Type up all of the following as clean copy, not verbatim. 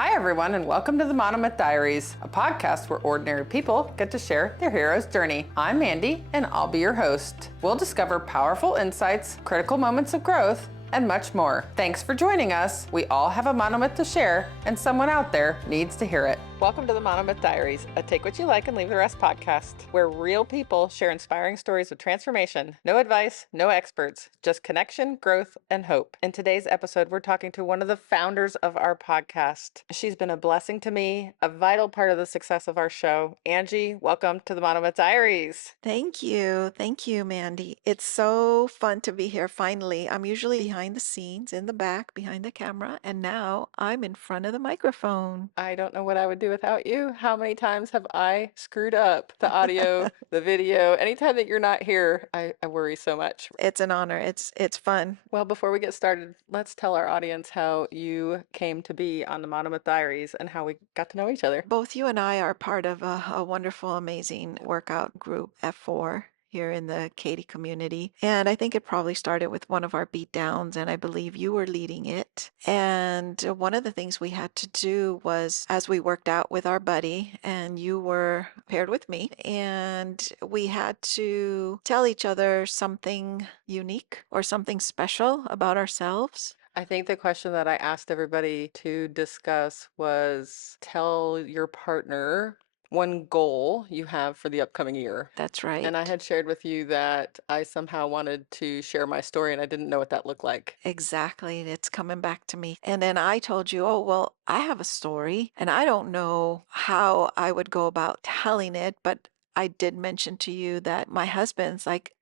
Hi, everyone, and welcome to the Monomyth Diaries, a podcast where ordinary people get to share their hero's journey. I'm Andy, and I'll be your host. We'll discover powerful insights, critical moments of growth, and much more. Thanks for joining us. We all have a monomyth to share, and someone out there needs to hear it. Welcome to the Monomyth Diaries, a take what you like and leave the rest podcast, where real people share inspiring stories of transformation. No advice, no experts, just connection, growth, and hope. In today's episode, we're talking to one of the founders of our podcast. She's been a blessing to me, a vital part of the success of our show. Angie, welcome to the Monomyth Diaries. Thank you. Thank you, Mandy. It's so fun to be here finally. I'm usually behind the scenes, in the back, behind the camera, and now I'm in front of the microphone. I don't know what I would do without you. How many times have I screwed up the audio, the video? Anytime that you're not here, I worry so much. It's an honor. It's fun. Well, before we get started, let's tell our audience how you came to be on the Monomyth Diaries and how we got to know each other. Both you and I are part of a wonderful, amazing workout group, F4. Here in the Katy community. And I think it probably started with one of our beat downs, and I believe you were leading it. And one of the things we had to do was, as we worked out with our buddy, and you were paired with me, and we had to tell each other something unique or something special about ourselves. I think the question that I asked everybody to discuss was tell your partner one goal you have for the upcoming year. That's And I right. had shared with you that I somehow wanted to share my story and I didn't know what that looked like. Exactly. It's coming back to me. And then I told you, oh, well, I have a story and I don't know how I would go about telling it, but I did mention to you that my husband's like,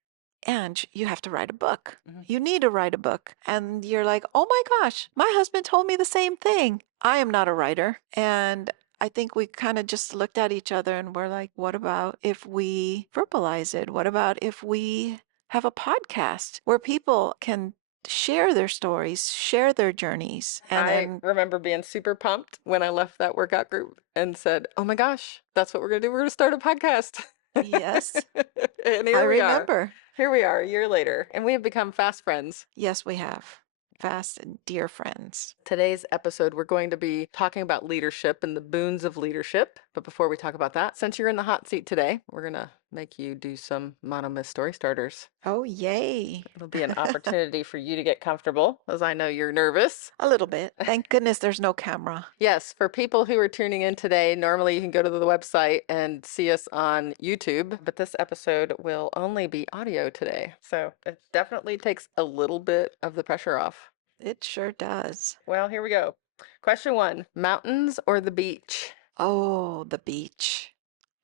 Ange, you have to write a book. You need to write a book. And you're like, oh my gosh, my husband told me the same thing. I am not a writer. And I think we kind of just looked at each other and we're like, what about if we verbalize it? What about if we have a podcast where people can share their stories, share their journees, and I then remember being super pumped when I left that workout group and said, oh my gosh, that's what we're going to do. We're going to start a podcast. yes, And I here we are. remember. Here we are a year later, and we have become fast friends. Yes, we have fast and dear friends. Today's episode, we're going to be talking about leadership and the boons of leadership. But before we talk about that, since you're in the hot seat today, we're going to make you do some Monomyth story starters. Oh, yay. It'll be an opportunity for you to get comfortable, as I know you're nervous. A little bit. Thank goodness there's no camera. Yes, for people who are tuning in today, normally you can go to the website and see us on YouTube, but this episode will only be audio today. So it definitely takes a little bit of the pressure off. It sure does. Well, here we go. Question 1, mountains or the beach? Oh, the beach.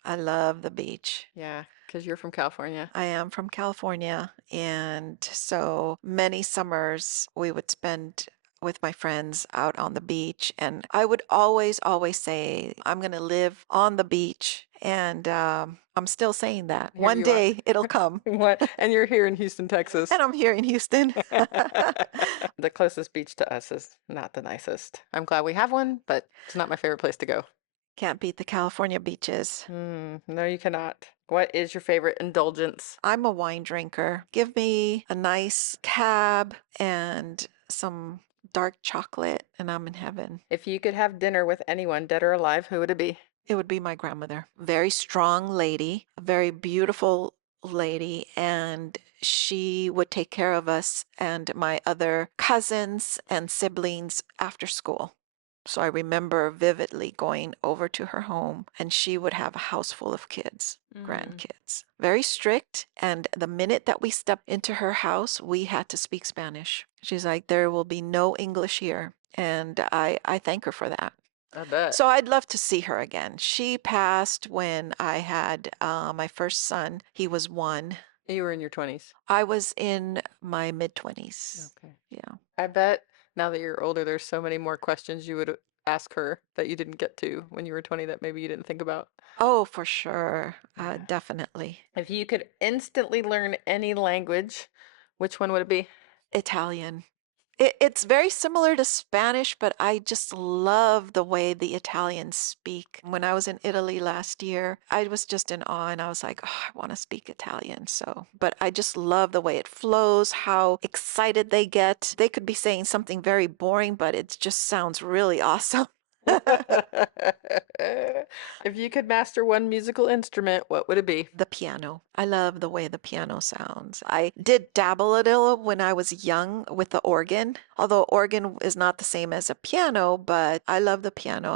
I love the beach. Yeah, because you're from California. I am from California, and so many summers we would spend with my friends out on the beach, and I would always say, I'm going to live on the beach, and I'm still saying that. Here One you are. day it'll come, What? And you're here in Houston, Texas. and I'm here in Houston. The closest beach to us is not the nicest. I'm glad we have one, but it's not my favorite place to go. Can't beat the California beaches. No, you cannot. What is your favorite indulgence? I'm a wine drinker. Give me a nice cab and some dark chocolate, and I'm in heaven. If you could have dinner with anyone, dead or alive, who would it be? It would be my grandmother. Very strong lady, a very beautiful lady, and she would take care of us and my other cousins and siblings after school. So I remember vividly going over to her home, and she would have a house full of kids, grandkids. Very strict. And the minute that we stepped into her house, we had to speak Spanish. She's like, there will be no English here. And I thank her for that. I bet. So I'd love to see her again. She passed when I had my first son. He was 1. You were in your 20s. I was in my mid-20s. Okay. Yeah. I bet now that you're older, there's so many more questions you would ask her that you didn't get to when you were 20 that maybe you didn't think about. Oh, for sure. Yeah. Definitely. If you could instantly learn any language, which one would it be? Italian. It's very similar to Spanish, but I just love the way the Italians speak. When I was in Italy last year, I was just in awe and I was like, oh, I want to speak Italian. So, but I just love the way it flows, how excited they get. They could be saying something very boring, but it just sounds really awesome. If you could master one musical instrument, what would it be? The piano. I love the way the piano sounds. I did dabble a little when I was young with the organ, although organ is not the same as a piano, but I love the piano.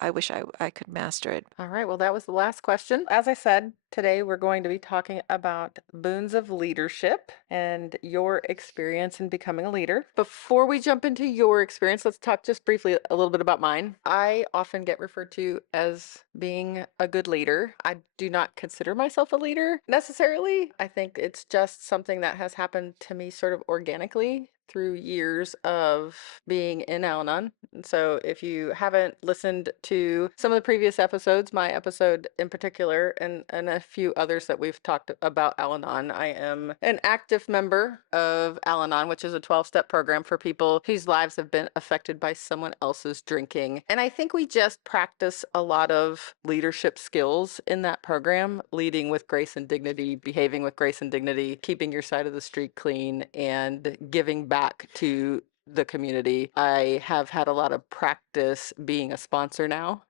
I wish I could master it. All right, well, that was the last question. As I said, today we're going to be talking about boons of leadership and your experience in becoming a leader. Before we jump into your experience, let's talk just briefly a little bit about mine. I often get referred to as being a good leader. I do not consider myself a leader necessarily. I think it's just something that has happened to me sort of organically through years of being in Al-Anon. And so if you haven't listened to some of the previous episodes, my episode in particular, and a few others that we've talked about Al-Anon, I am an active member of Al-Anon, which is a 12-step program for people whose lives have been affected by someone else's drinking. And I think we just practice a lot of leadership skills in that program, leading with grace and dignity, behaving with grace and dignity, keeping your side of the street clean, and giving back to the community. I have had a lot of practice being a sponsor now.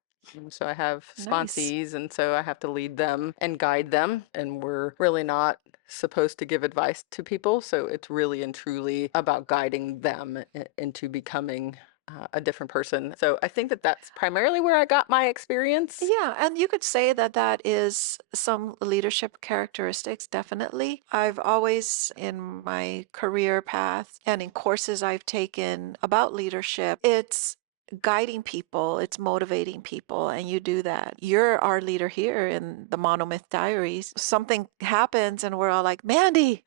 So I have Nice. sponsees, and so I have to lead them and guide them. And we're really not supposed to give advice to people. So it's really and truly about guiding them into becoming a different person. So I think that that's primarily where I got my experience. Yeah, and you could say that that is some leadership characteristics, definitely. I've always, in my career path and in courses I've taken about leadership, it's guiding people, it's motivating people, and you do that. You're our leader here in the Monomyth Diaries. Something happens, and we're all like, Mandy,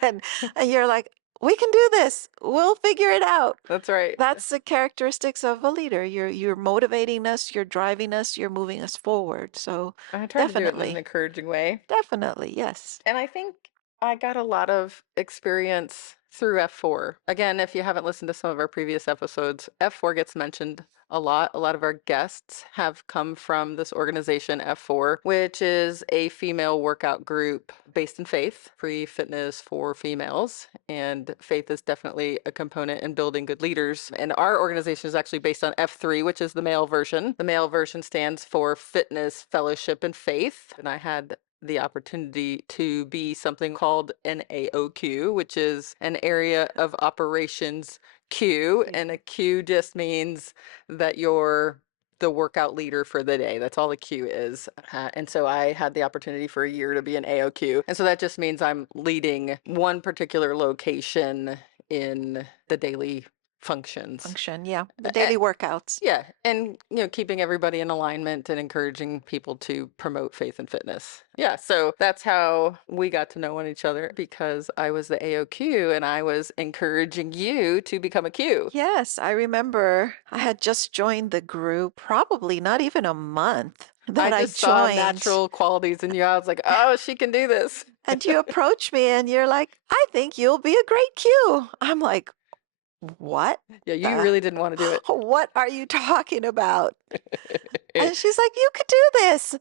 and, and you're like, we can do this. We'll figure it out. That's right. That's the characteristics of a leader. You're motivating us, you're driving us, you're moving us forward. So I try to do it in an definitely, encouraging way. definitely, yes. And I think I got a lot of experience through F4. Again, if you haven't listened to some of our previous episodes, F4 gets mentioned a lot. A lot of our guests have come from this organization, F4, which is a female workout group based in faith, free fitness for females. And faith is definitely a component in building good leaders. And our organization is actually based on F3, which is the male version. The male version stands for fitness, fellowship, and faith. And I had the opportunity to be something called an AOQ, which is an area of operations Q. And a Q just means that you're the workout leader for the day. That's all a Q is. And so I had the opportunity for a year to be an AOQ. And so that just means I'm leading one particular location in the daily functions. Function, yeah. The daily workouts. Yeah, and keeping everybody in alignment and encouraging people to promote faith and fitness. Yeah, so that's how we got to know each other, because I was the AOQ and I was encouraging you to become a Q. Yes, I remember I had just joined the group, probably not even a month that I I just saw joined. natural qualities in you. I was like, oh, she can do this. And you approach me and you're like, I think you'll be a great Q. I'm like, what? Yeah, you really didn't want to do it. What are you talking about? And she's like, you could do this.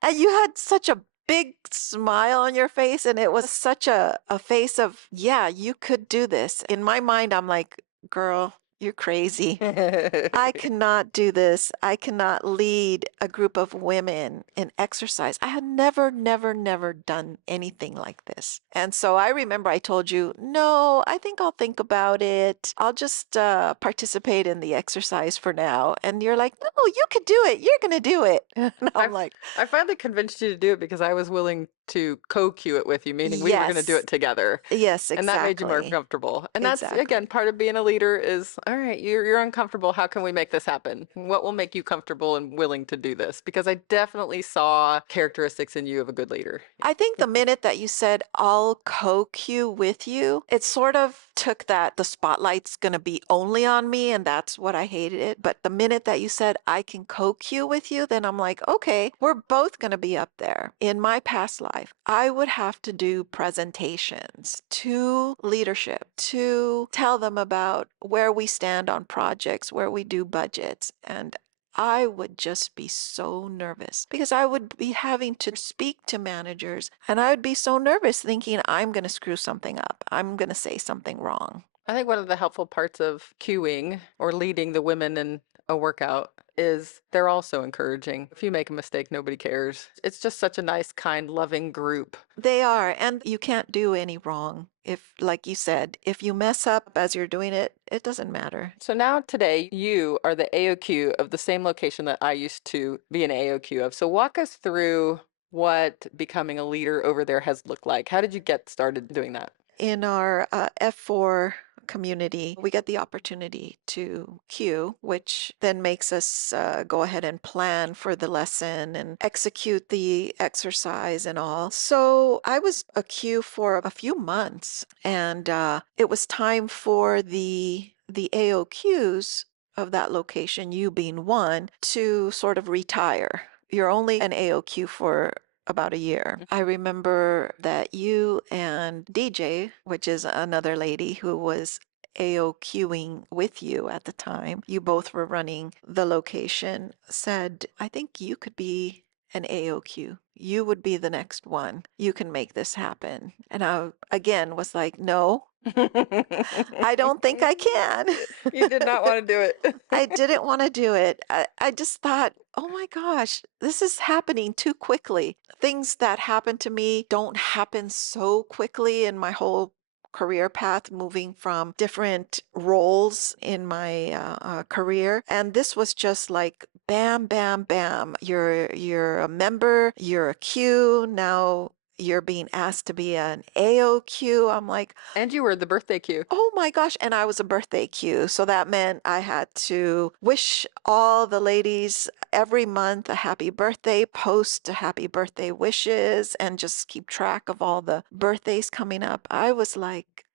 And you had such a big smile on your face. And it was such a face of, yeah, you could do this. In my mind, I'm like, girl, you're crazy. I cannot do this. I cannot lead a group of women in exercise. I had never, never, never done anything like this. And so I remember I told you, no, I think I'll think about it. I'll just participate in the exercise for now. And you're like, no, you could do it. You're going to do it. And I'm like, I finally convinced you to do it because I was willing to co-cue it with you, meaning we were going to do yes. it together. Yes, And that made you more exactly. comfortable. And that's, Exactly. again, part of being a leader is, all right, you're uncomfortable. How can we make this happen? What will make you comfortable and willing to do this? Because I definitely saw characteristics in you of a good leader. I think the minute that you said, I'll co-cue with you, it sort of took that the spotlight's going to be only on me, and that's what I hated it. But the minute that you said, I can co-cue with you, then I'm like, okay, we're both going to be up there. In my past life, I would have to do presentations to leadership to tell them about where we stand on projects, where we do budgets. And I would just be so nervous because I would be having to speak to managers and I would be so nervous thinking I'm going to screw something up. I'm going to say something wrong. I think one of the helpful parts of cueing or leading the women in a workout is they're all so encouraging. If you make a mistake, nobody cares. It's just such a nice, kind, loving group. They are, and you can't do any wrong. If, like you said, if you mess up as you're doing it, it doesn't matter. So now today, you are the AOQ of the same location that I used to be an AOQ of. So walk us through what becoming a leader over there has looked like. How did you get started doing that? In our F4 community, we get the opportunity to queue, which then makes us go ahead and plan for the lesson and execute the exercise and all. So I was a queue for a few months, and it was time for the AOQs of that location, you being one, to sort of retire. You're only an AOQ for about a year. I remember that you and DJ, which is another lady who was AOQing with you at the time, you both were running the location, said, I think you could be an AOQ. You would be the next one. You can make this happen. And I, again, was like, no, I don't think I can. You did not want to do it. I didn't want to do it. I just thought, oh my gosh, this is happening too quickly. Things that happen to me don't happen so quickly in my whole career path, moving from different roles in my career. And this was just like bam, bam, bam. You're a member, you're a Q. Now you're being asked to be an AOQ. I'm like, And you were the birthday queue. oh my gosh. And I was a birthday queue. So that meant I had to wish all the ladies every month a happy birthday, post happy birthday wishes, and just keep track of all the birthdays coming up. I was like,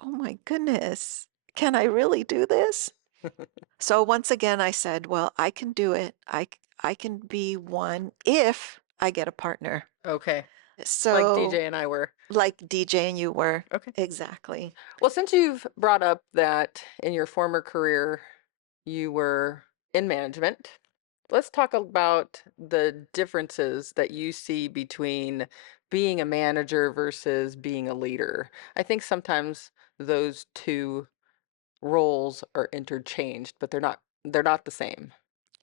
oh my goodness, can I really do this? So once again, I said, well, I can do it. I can be one if I get a partner. Okay. Like So, DJ and I were. like DJ and you were. Okay. Exactly. Well, since you've brought up that in your former career you were in management, let's talk about the differences that you see between being a manager versus being a leader. I think sometimes those two roles are interchanged, but they're not the same.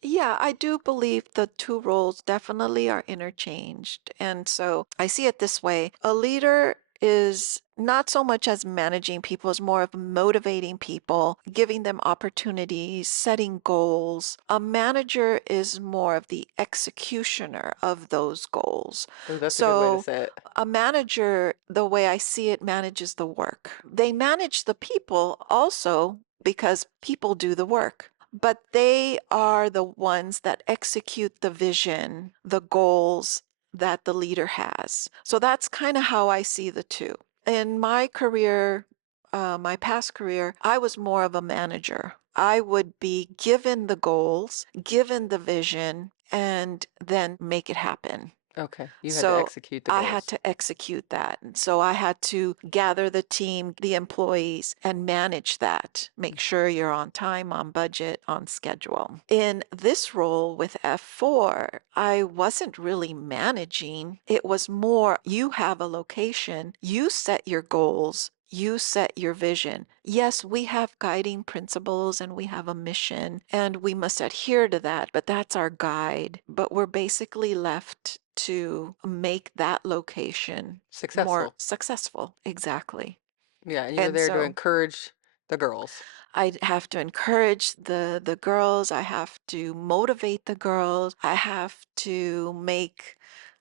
Yeah, I do believe the two roles definitely are interchanged. And so I see it this way. A leader is not so much as managing people, it's more of motivating people, giving them opportunities, setting goals. A manager is more of the executioner of those goals. Oh, that's a good way to So say it. a manager, the way I see it, manages the work. They manage the people also because people do the work, but they are the ones that execute the vision, the goals that the leader has. So that's kind of how I see the two. In my career, my past career, I was more of a manager. I would be given the goals, given the vision, and then make it happen. Okay, you had to So execute the I had goals. to execute that. And so I had to gather the team, the employees, and manage that. Make sure you're on time, on budget, on schedule. In this role with F4, I wasn't really managing. It was more you have a location, you set your goals, you set your vision. Yes, we have guiding principles and we have a mission and we must adhere to that, but that's our guide. But we're basically left to make that location more Successful. successful. Exactly. Yeah, and you were And there to so encourage the girls. I have to encourage the girls, I have to motivate the girls, I have to make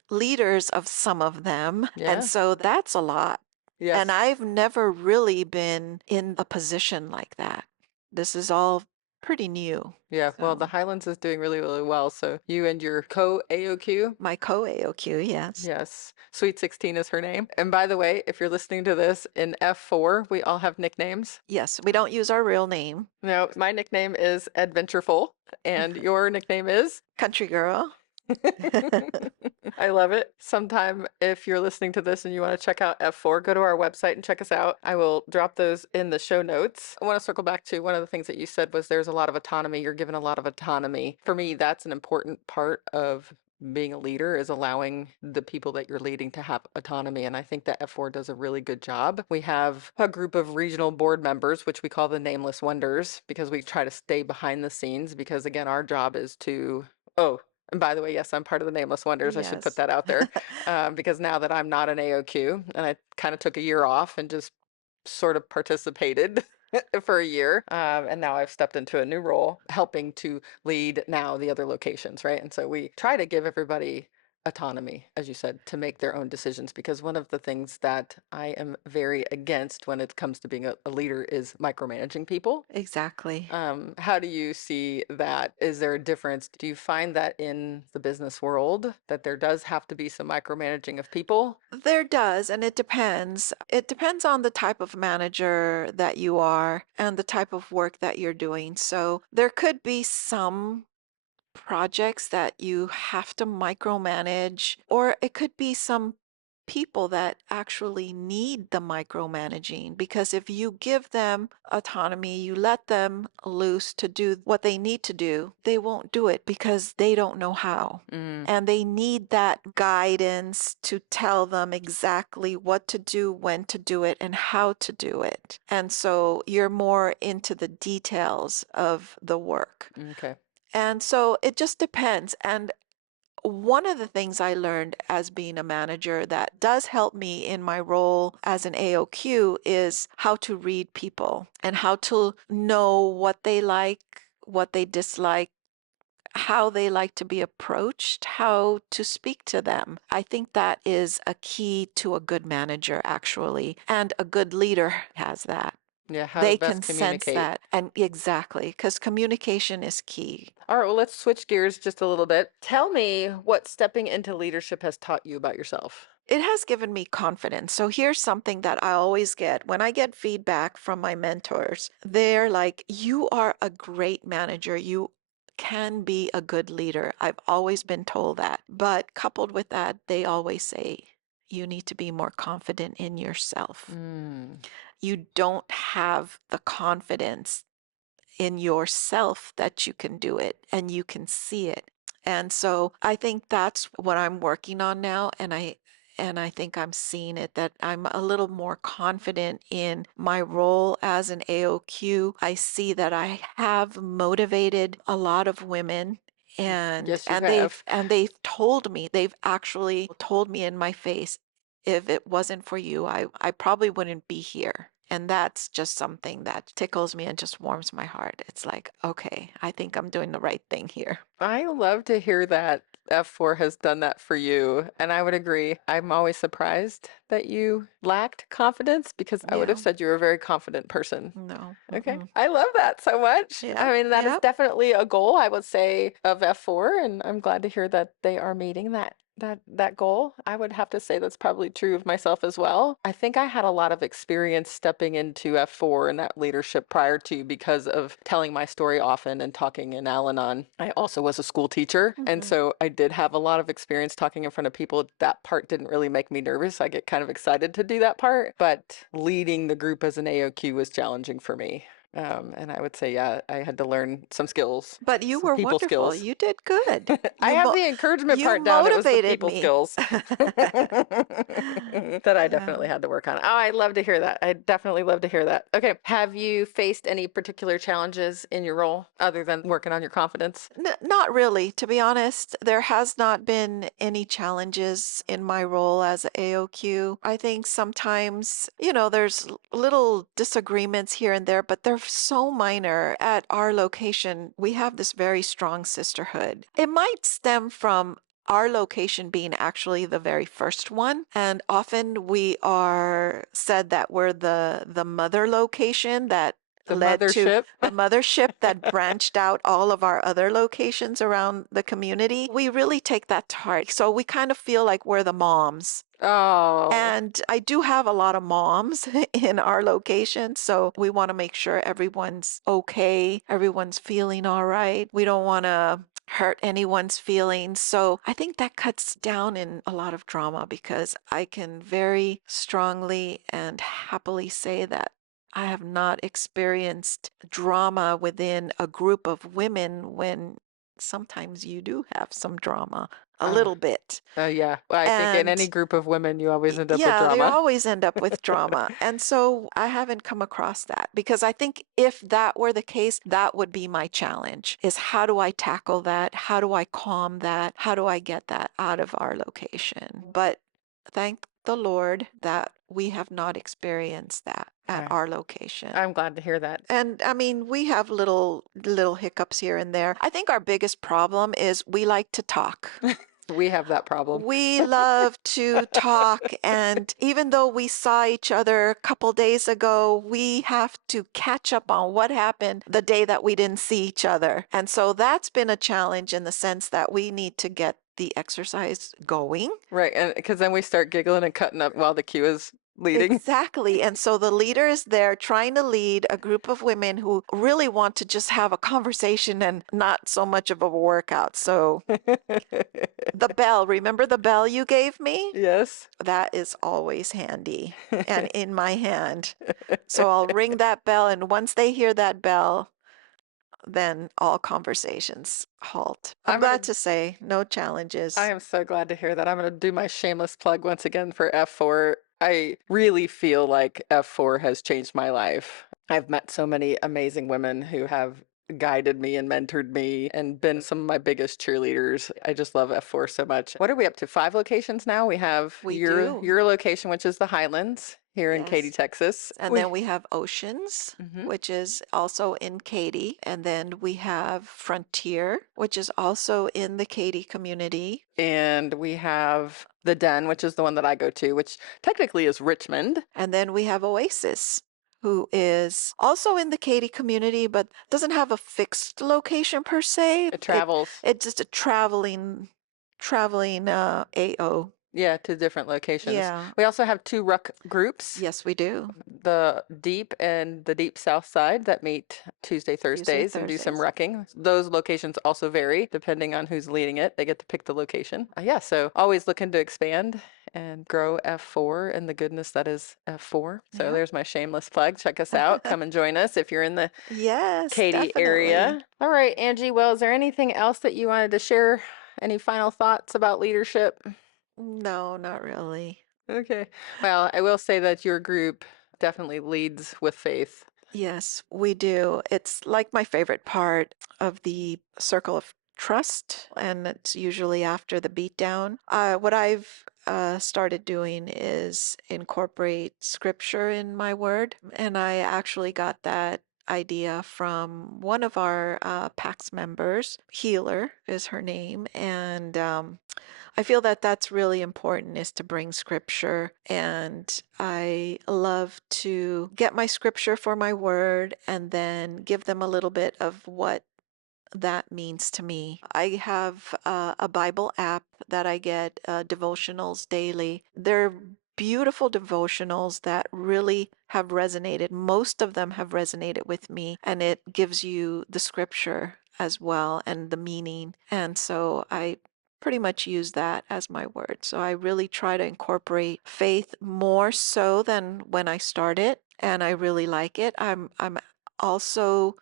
leaders of some of them. And Yeah. so that's a lot. And Yes. I've never really been in a position like that. This is all pretty new. Yeah. Well, the So Highlands is doing really, really well. So you and your co-AOQ. my co-AOQ, yes. Yes. Sweet 16 is her name. And by the way, if you're listening to this in F4, we all have nicknames. Yes, we don't use our real name. No, my nickname is Adventureful, and your nickname is? Country girl. I love it. Sometime if you're listening to this and you want to check out F4, go to our website and check us out. I will drop those in the show notes. I want to circle back to one of the things that you said was there's a lot of autonomy. You're given a lot of autonomy. For me, that's an important part of being a leader is allowing the people that you're leading to have autonomy. And I think that F4 does a really good job. We have a group of regional board members, which we call the Nameless Wonders, because we try to stay behind the scenes. Because again, our job is to, oh, and by the way, yes, I'm part of the Nameless Wonders. I should put Yes. that out there because now that I'm not an AOQ and I kind of took a year off and just sort of participated for a year. And now I've stepped into a new role, helping to lead now the other locations, right? And so we try to give everybody autonomy, as you said, to make their own decisions. Because one of the things that I am very against when it comes to being a leader is micromanaging people. Exactly. How do you see that? Is there a difference? Do you find that in the business world that there does have to be some micromanaging of people? There does, and it depends. It depends on the type of manager that you are and the type of work that you're doing. So there could be some projects that you have to micromanage, or it could be some people that actually need the micromanaging, because if you give them autonomy, you let them loose to do what they need to do, they won't do it because they don't know how. Mm, And they need that guidance to tell them exactly what to do, when to do it, and how to do it. And so you're more into the details of the work. okay. And so it just depends. And one of the things I learned as being a manager that does help me in my role as an AOQ is how to read people and how to know what they like, what they dislike, how they like to be approached, how to speak to them. I think that is a key to a good manager, actually, and a good leader has that. Yeah, how to They best can sense communicate. that. And exactly, because communication is key. All right, well, let's switch gears just a little bit. Tell me what stepping into leadership has taught you about yourself. It has given me confidence. So here's something that I always get when I get feedback from my mentors. They're like, you are a great manager. You can be a good leader. I've always been told that. But coupled with that, they always say, you need to be more confident in yourself. Mm, You don't have the confidence in yourself that you can do it and you can see it. And so I think that's what I'm working on now, and I think I'm seeing it, that I'm a little more confident in my role as an AOQ. I see that I have motivated a lot of women, and yes, you and they've have. and they've told me, they've actually told me in my face, if it wasn't for you, I probably wouldn't be here. And that's just something that tickles me and just warms my heart. It's like, okay, I think I'm doing the right thing here. I love to hear that F4 has done that for you. And I would agree. I'm always surprised that you lacked confidence because I would have Yeah. said you're a very confident person. No. Okay. Mm-mm. I love that so much. I Yep. mean, that is Yep. definitely a goal, I would say, of F4, and I'm glad to hear that they are meeting that goal. I would have to say that's probably true of myself as well. I think I had a lot of experience stepping into F4 and that leadership prior to because of telling my story often and talking in Al-Anon. I also was a school teacher, and Mm-hmm. so I did have a lot of experience talking in front of people. That part didn't really make me nervous. I get kind of excited to do that part, but leading the group as an AOQ was challenging for me. And I would say, yeah, I had to learn some skills, But you some were people wonderful. skills. You did good. I You have mo the encouragement you part down. It was the motivated people me. skills that I Yeah. definitely had to work on. Oh, I love to hear that. I definitely love to hear that. Okay. Have you faced any particular challenges in your role other than working on your confidence? Not really, to be honest. There has not been any challenges in my role as a AOQ. I think sometimes, there's little disagreements here and there, but they're so minor. At our location, we have this very strong sisterhood. It might stem from our location being actually the very first one, and often we are said that we're the mother location that The led to mothership? the mothership that branched out all of our other locations around the community. We really take that to heart. So we kind of feel like we're the moms. Oh, And I do have a lot of moms in our location. So we want to make sure everyone's okay, everyone's feeling all right. We don't want to hurt anyone's feelings. So I think that cuts down in a lot of drama, because I can very strongly and happily say that I have not experienced drama within a group of women when sometimes you do have some drama. a little bit. Yeah. Well, I think in any And group of women, you always end up with yeah, they drama. always end up with drama. And so I haven't come across that because I think if that were the case, that would be my challenge is how do I tackle that? How do I calm that? How do I get that out of our location? But thank the Lord that we have not experienced that at Okay. our location. I'm glad to hear that. And I mean, we have little hiccups here and there. I think our biggest problem is we like to talk. We have that problem. We love to talk, and even though we saw each other a couple days ago, we have to catch up on what happened the day that we didn't see each other. And so that's been a challenge in the sense that we need to get the exercise going. Right. And because then we start giggling and cutting up while the queue is leading. Exactly. And so the leader is there trying to lead a group of women who really want to just have a conversation and not so much of a workout. So the bell, remember the bell you gave me? Yes. That is always handy and in my hand. So I'll ring that bell, and once they hear that bell, then all conversations halt. I'm I'm gonna glad to say no I challenges. am so glad to hear that. I'm going to do my shameless plug once again for F4. I really feel like F4 has changed my life. I've met so many amazing women who have guided me and mentored me and been some of my biggest cheerleaders. I just love F4 so much. What are we up to? 5 locations now? We have We your do. your location, which is the Highlands here in Katy, Yes. Texas. And then we have Oceans, Mhm. which is also in Katy. And then we have Frontier, which is also in the Katy community. And we have the Den, which is the one that I go to, which technically is Richmond. And then we have Oasis, who is also in the Katy community, but doesn't have a fixed location per se. It travels. It's just a traveling AO. Yeah, to different locations. Yeah. We also have 2 ruck groups, Yes, we do. the Deep and the Deep South Side, that meet Tuesday, Tuesday, Thursdays and do some Thursdays. rucking. Those locations also vary depending on who's leading it. They get to pick the location. Yeah, so always looking to expand and grow F4 and the goodness that is F4. So Yeah. there's my shameless plug. Check us out. Come and join us if you're in the Yes, Katy definitely. area. All right, Angie. Well, is there anything else that you wanted to share? Any final thoughts about leadership? No, not really. Okay. Well, I will say that your group definitely leads with faith. Yes, we do. It's like my favorite part of the circle of trust, and it's usually after the beatdown. What I've started doing is incorporate scripture in my word, and I actually got that idea from one of our PAX members. Healer is her name, and I feel that that's really important is to bring scripture. And I love to get my scripture for my word and then give them a little bit of what that means to me. I have a Bible app that I get devotionals daily. They're beautiful devotionals that really have resonated. Most of them have resonated with me, and it gives you the scripture as well and the meaning. And so I pretty much use that as my word. So I really try to incorporate faith more so than when I started, and I really like it. I'm also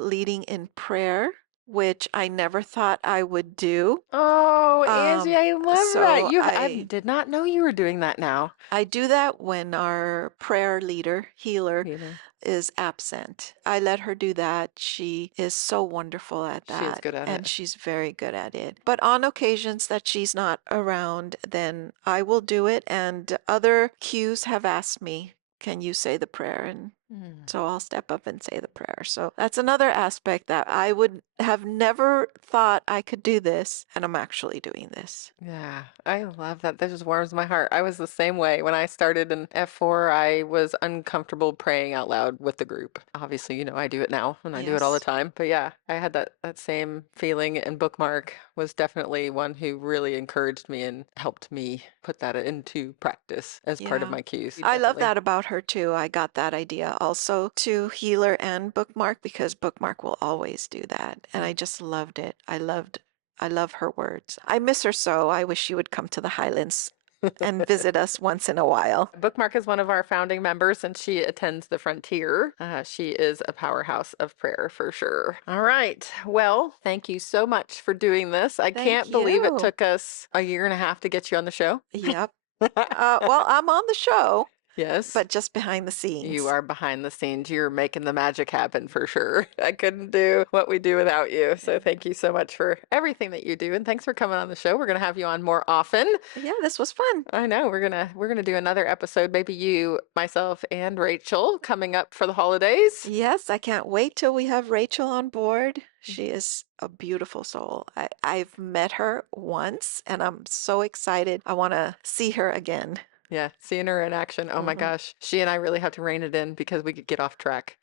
leading in prayer, which I never thought I would do. Oh, Angie, I love that. So I did not know you were doing that now. I do that when our prayer leader, healer, Healer. is absent. I let her do that. She is so wonderful at She is that, good at and it. she's very good at it. But on occasions that she's not around, then I will do it. And other cues have asked me, can you say the prayer? And Mm. so I'll step up and say the prayer. So that's another aspect that I would have never thought I could do this, and I'm actually doing this. Yeah, I love that. That just warms my heart. I was the same way. When I started in F4, I was uncomfortable praying out loud with the group. Obviously, I do it now and I do it all the Yes. time. But yeah, I had that same feeling, and Bookmark was definitely one who really encouraged me and helped me put that into practice as part of Yeah. my cues. I love Definitely. that about her too. I got that idea also to Healer and Bookmark because Bookmark will always do that. And I just loved it. I love her words. I miss her so. I wish she would come to the Highlands and visit us once in a while. Bookmark is one of our founding members, and she attends the Frontier. She is a powerhouse of prayer for sure. All right. Well, thank you so much for doing this. I Thank can't believe it you. took us a year and a half to get you on the show. Yep. Well, I'm on the show, Yes. but just behind the You scenes. are behind the scenes. You're making the magic happen for sure. I couldn't do what we do without you. So thank you so much for everything that you do. And thanks for coming on the show. We're going to have you on more often. Yeah, this was fun. I know we're gonna do another episode, maybe you, myself, and Rachel coming up for the holidays. Yes, I can't wait till we have Rachel on board. She is a beautiful soul. I've met her once and I'm so excited. I want to see her again. Yeah, seeing her in action. Oh my Mhm. gosh. She and I really have to rein it in because we could get off track.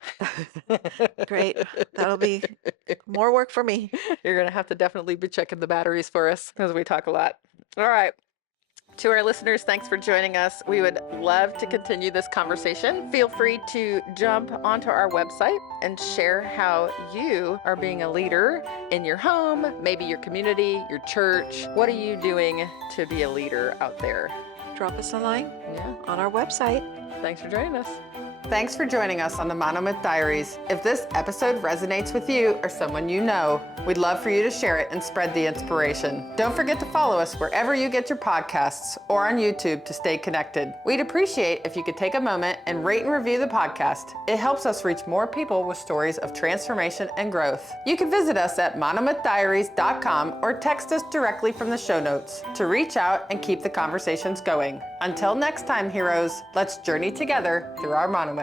Great. That'll be more work for me. You're gonna have to definitely be checking the batteries for us because we talk a lot. All right. To our listeners, thanks for joining us. We would love to continue this conversation. Feel free to jump onto our website and share how you are being a leader in your home, maybe your community, your church. What are you doing to be a leader out there? Drop us a line Yeah. on our website. Thanks for joining us. Thanks for joining us on the Monomyth Diaries. If this episode resonates with you or someone you know, we'd love for you to share it and spread the inspiration. Don't forget to follow us wherever you get your podcasts or on YouTube to stay connected. We'd appreciate if you could take a moment and rate and review the podcast. It helps us reach more people with stories of transformation and growth. You can visit us at monomythdiaries.com or text us directly from the show notes to reach out and keep the conversations going. Until next time, heroes, let's journey together through our monomyths.